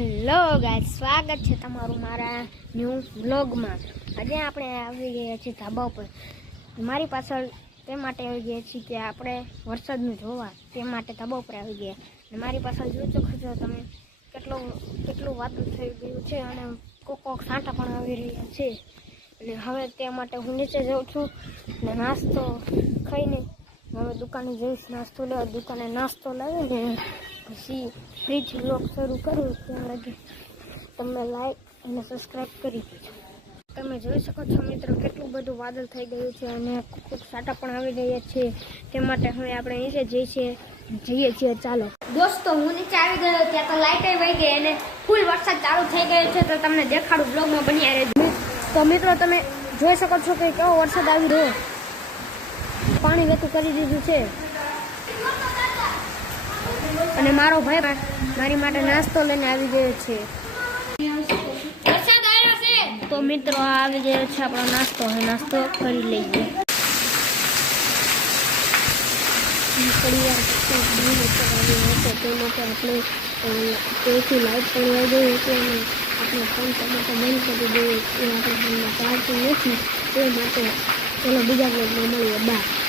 Hello guys, સ્વાગત છે તમારું મારા ન્યૂ વ્લોગમાં। આજે આપણે આવી ગયા છીએ ધાબા ઉપર। મારી પાછળ તે માટે આવી ગયા છીએ કે આપણે વરસાદનું જોવા તે માટે ધાબા ઉપર આવી ગયા। અને મારી પાછળ જોઈ શકો છો તમે કેટલું વાદળ થઈ ગયું છે અને કોક છાંટા પણ આવી રહ્યા છે। અને હવે તે માટે હું નીચે જાઉં છું અને નાસ્તો ખાઈને હવે દુકાને જઈશ નાસ્તો લેવા। દુકાને નાસ્તો લાવીને પછી ફ્રીજ વ્લોગ શરૂ કરું। ત્યાં લગી તમે લાઈક અને સબસ્ક્રાઈબ કરી દેજો। તમે જોઈ શકો છો મિત્રો કેટલું બધું વાદળ થઈ ગયું છે અને ખૂબ સાટા પણ આવી રહ્યા છે। તે માટે હવે આપણે નીચે જઈએ છીએ। ચાલો દોસ્તો, હું નીચે આવી ગયો ત્યાં તો લાઈટ વહી ગઈ અને ફૂલ વરસાદ ચાલુ થઈ ગયો છે। તો તમને દેખાડું બ્લોગમાં બન્યા રહેજો। તો મિત્રો તમે જોઈ શકો છો કે કેવો વરસાદ આવી રહ્યો, પાણી વેતું કરી દીધું છે। અને મારો ભાઈ મારી માટે નાસ્તો લઈને આવી ગયો છે। તો મિત્રો આવી ગયો છે આપણો નાસ્તો। હવે નાસ્તો કરી લઈએ। પરિવાર તે માટે આપણે તેથી લાઈટ પણ આવી ગઈ હતી અને આપણે ફોન ટમાટો બંધ કરી દઈએ। એ આપણે ફોનમાં ચાર્જિંગ નથી, તે માટે ચલો બીજા બ્લોગમાં મળીએ। બાય।